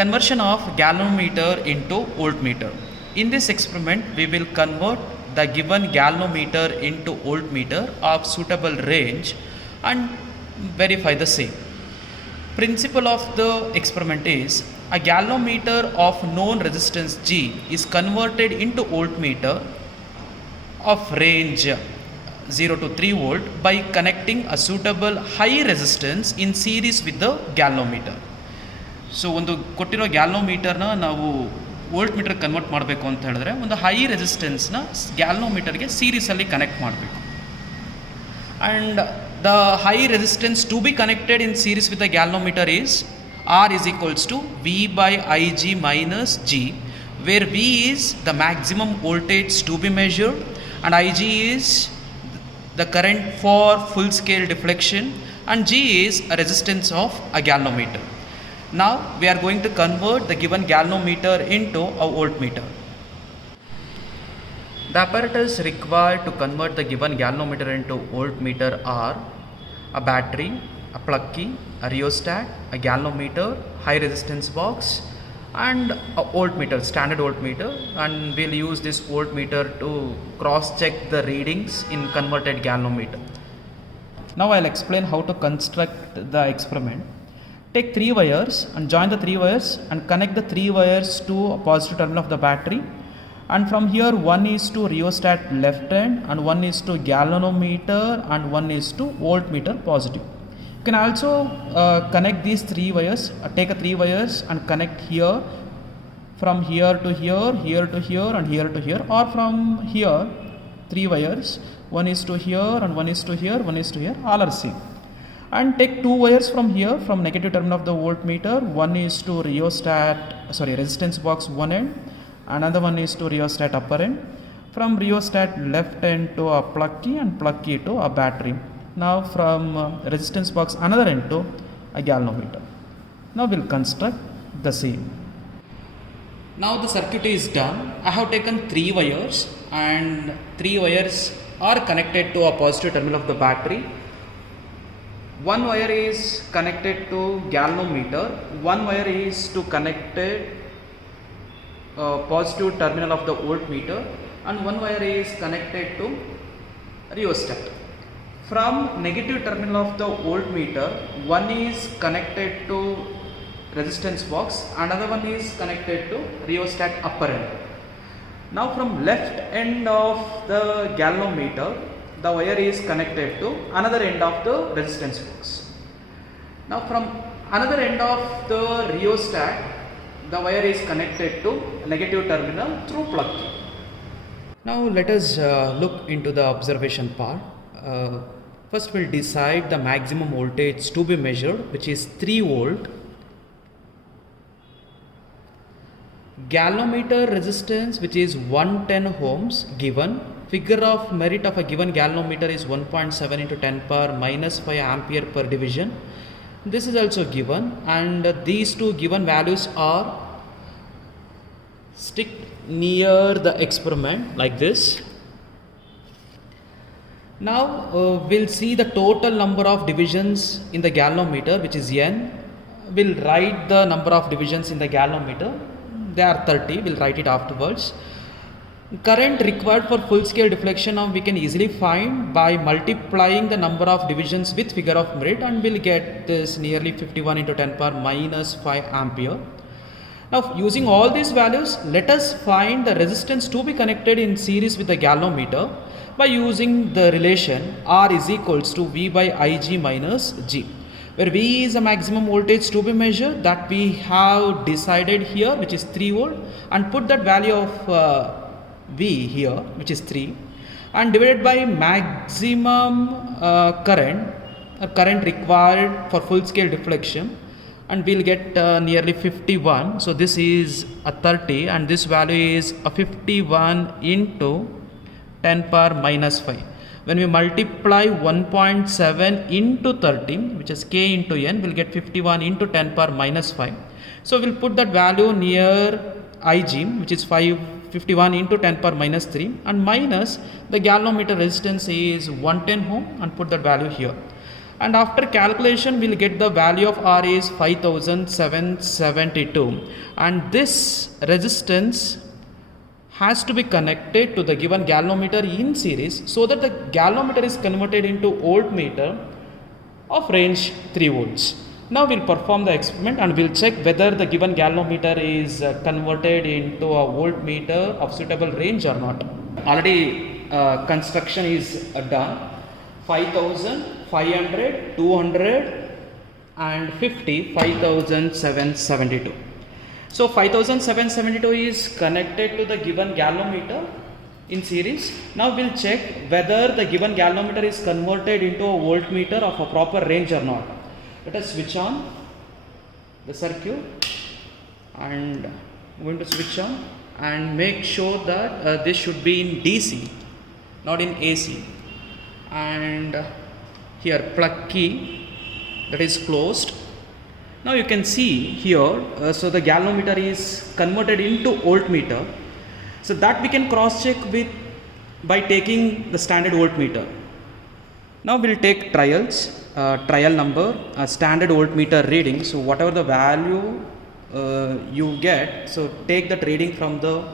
Conversion of galvanometer into voltmeter. In this experiment, we will convert the given galvanometer into voltmeter of suitable range and verify the same. Principle of the experiment is a galvanometer of known resistance G is converted into voltmeter of range 0 to 3 volt by connecting a suitable high resistance in series with the galvanometer. So ಒಂದು ಕೊಟ್ಟಿರೋ ಗ್ಯಾಲ್ನೋಮೀಟರ್ನ ನಾವು volt meter convert ಮಾಡಬೇಕು ಅಂತ ಹೇಳಿದ್ರೆ ಒಂದು high ರೆಸಿಸ್ಟೆನ್ಸ್ನ ಗ್ಯಾಲ್ನೋಮೀಟರ್ಗೆ ಸೀರೀಸಲ್ಲಿ ಕನೆಕ್ಟ್ ಮಾಡಬೇಕು. And the high resistance to be connected in series with the galvanometer is R is equals to V by Ig minus G, where V is the maximum voltage to be measured and Ig is the current for full scale deflection and G is a resistance of a galvanometer. Now we are going to convert the given galvanometer into a voltmeter. The apparatus required to convert the given galvanometer into voltmeter are a battery, a plug key, a rheostat, a galvanometer, high resistance box and a voltmeter, standard voltmeter, and we'll use this voltmeter to cross check the readings in converted galvanometer. Now I'll explain how to construct the experiment. Take 3 wires and join the 3 wires and connect the 3 wires to a positive terminal of the battery, and from here one is to rheostat left end and one is to galvanometer and one is to voltmeter positive. You can also connect these 3 wires, take a 3 wires and connect here, from here to here, here to here and here to here, or from here 3 wires, one is to here and one is to here, one is to here, all are same. And take 2 wires from here, from negative terminal of the voltmeter, one is to resistance box one end, another one is to rheostat upper end, from rheostat left end to a plug key and plug key to a battery. Now from resistance box another end to a galvanometer. Now we'll construct the same. Now the circuit is done. I have taken 3 wires and 3 wires are connected to a positive terminal of the battery. One wire is connected to galvanometer, one wire is to connected positive terminal of the voltmeter and one wire is connected to rheostat. From negative terminal of the voltmeter, one is connected to resistance box, another one is connected to rheostat upper end. Now from left end of the galvanometer, the wire is connected to another end of the resistance box. Now from another end of the rheostat, the wire is connected to negative terminal through plug key. Now let us look into the observation part. First we'll decide the maximum voltage to be measured, which is 3 volt. Galvanometer resistance, which is 110 ohms given. Figure of merit of a given galvanometer is 1.7 into 10 power minus 5 ampere per division. This is also given, and these two given values are stick near the experiment like this. Now we'll see the total number of divisions in the galvanometer, which is n. We'll write the number of divisions in the galvanometer. They are 30. We'll write it afterwards. Current required for full scale deflection, now we can easily find by multiplying the number of divisions with figure of merit, and we'll get this nearly 51 into 10 power minus 5 ampere. Now using all these values, let us find the resistance to be connected in series with the galvanometer by using the relation R is equals to V by Ig minus G, where V is the maximum voltage to be measured that we have decided here, which is 3 volt, and put that value of V here, which is 3, and divided by maximum current required for full scale deflection, and we'll get nearly 51. So this is a 30 and this value is a 51 into 10 power minus 5. When we multiply 1.7 into 30, which is k into n, we'll get 51 into 10 power minus 5. So we'll put that value near Ig, which is 51 into 10 power minus 3, and minus the galvanometer resistance is 110 ohm, and put that value here. and after calculation we'll get the value of R is 5772, and this resistance has to be connected to the given galvanometer in series, so that the galvanometer is converted into voltmeter of range 3 volts. Now we'll perform the experiment and we'll check whether the given galvanometer is converted into a voltmeter of suitable range or not. Already construction is done. 5000, 500, 200 and 50, 5772. So 5772 is connected to the given galvanometer in series. Now we'll check whether the given galvanometer is converted into a voltmeter of a proper range or not. Let us switch on the circuit, and I'm going to switch on and make sure that this should be in DC, not in AC. And here plug key, that is closed. Now you can see here, so the galvanometer is converted into voltmeter. So that we can cross check with by taking the standard voltmeter. Now we'll take trials, trial number, standard voltmeter reading. So whatever the value you get, so take that reading from the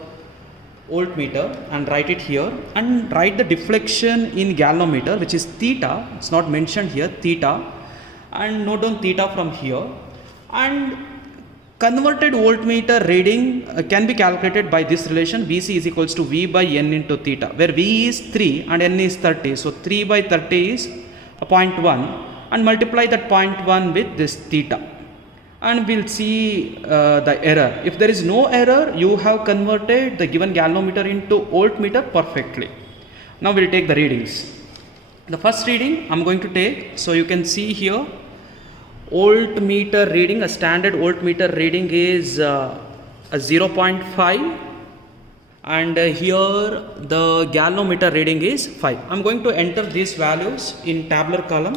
voltmeter and write it here, and write the deflection in galvanometer, which is theta. It's not mentioned here, theta, and note down theta from here. And converted voltmeter reading can be calculated by this relation, Vc is equals to V by N into theta, where V is 3 and N is 30. So 3 by 30 is 0.1, and multiply that 0.1 with this theta, and we'll see the error. If there is no error, you have converted the given galvanometer into voltmeter perfectly. Now we'll take the readings. The first reading I'm going to take, so you can see here, voltmeter reading, a standard voltmeter reading is a 0.5, and here the galvanometer reading is 5. I'm going to enter these values in tabular column.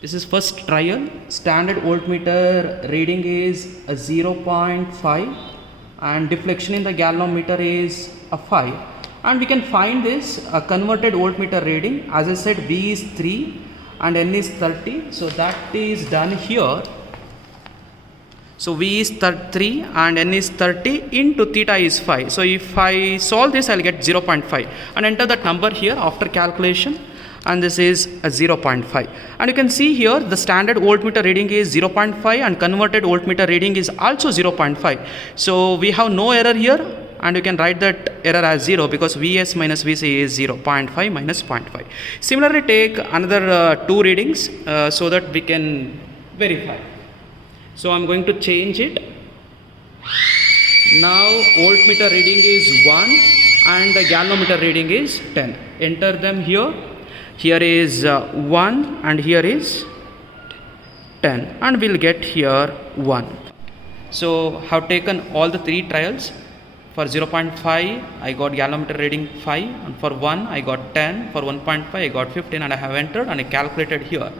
This is first trial. Standard voltmeter reading is a 0.5 and deflection in the galvanometer is a 5, and we can find this converted voltmeter reading. As I said, V is 3 and N is 30, so that is done here. So V is 3 and N is 30 into theta is 5. So if I solve this, I'll get 0.5 and enter that number here after calculation, and this is a 0.5. And you can see here the standard voltmeter reading is 0.5 and converted voltmeter reading is also 0.5. So we have no error here, and you can write that error as 0 because Vs minus Vc is 0.5 minus 0.5. Similarly, take another 2 readings so that we can verify. So I'm going to change it. Now voltmeter reading is 1 and the galvanometer reading is 10. Enter them here. Here is 1 and here is 10, and we'll get here 1. So have taken all the 3 trials. For 0.5 I got galvanometer reading 5, and for 1 I got 10, for 1.5 I got 15, and I have entered and I calculated here.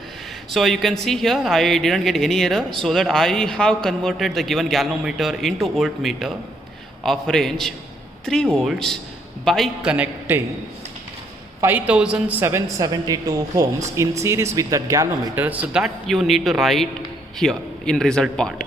So you can see here I didn't get any error, so that I have converted the given galvanometer into voltmeter of range 3 volts by connecting 5772 ohms in series with that galvanometer. So that you need to write here in result part.